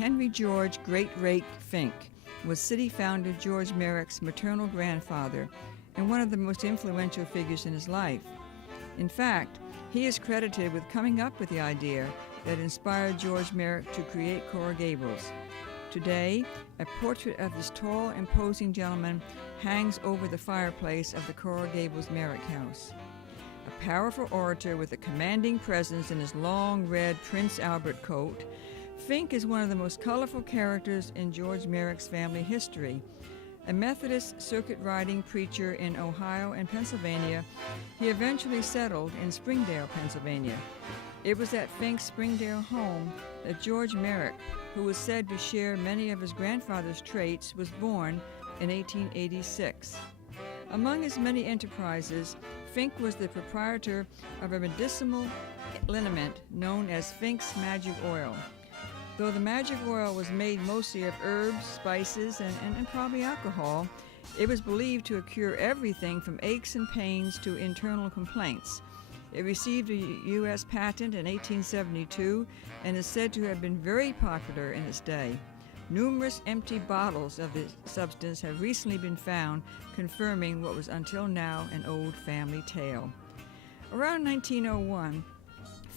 Henry George Greatrake Fink was city founder George Merrick's maternal grandfather and one of the most influential figures in his life. In fact, he is credited with coming up with the idea that inspired George Merrick to create Coral Gables. Today, a portrait of this tall, imposing gentleman hangs over the fireplace of the Coral Gables Merrick house. A powerful orator with a commanding presence in his long red Prince Albert coat, Fink is one of the most colorful characters in George Merrick's family history. A Methodist circuit-riding preacher in Ohio and Pennsylvania, he eventually settled in Springdale, Pennsylvania. It was at Fink's Springdale home that George Merrick, who was said to share many of his grandfather's traits, was born in 1886. Among his many enterprises, Fink was the proprietor of a medicinal liniment known as Fink's Magic Oil. Though the magic oil was made mostly of herbs, spices, and probably alcohol, it was believed to cure everything from aches and pains to internal complaints. It received a U.S. patent in 1872 and is said to have been very popular in its day. Numerous empty bottles of the substance have recently been found, confirming what was until now an old family tale. Around 1901,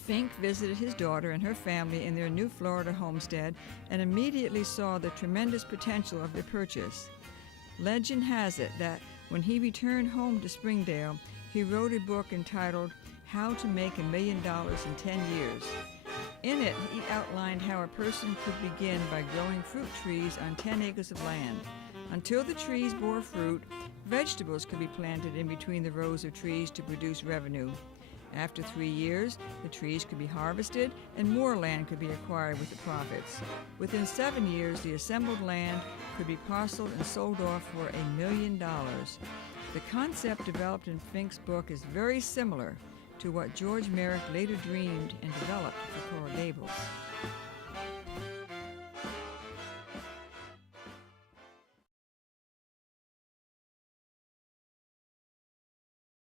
Fink visited his daughter and her family in their new Florida homestead and immediately saw the tremendous potential of their purchase. Legend has it that when he returned home to Springdale, he wrote a book entitled How to Make $1 Million in 10 Years. In it, he outlined how a person could begin by growing fruit trees on 10 acres of land. Until the trees bore fruit, vegetables could be planted in between the rows of trees to produce revenue. After 3 years, the trees could be harvested and more land could be acquired with the profits. Within 7 years, the assembled land could be parceled and sold off for $1 million. The concept developed in Fink's book is very similar to what George Merrick later dreamed and developed for Coral Gables.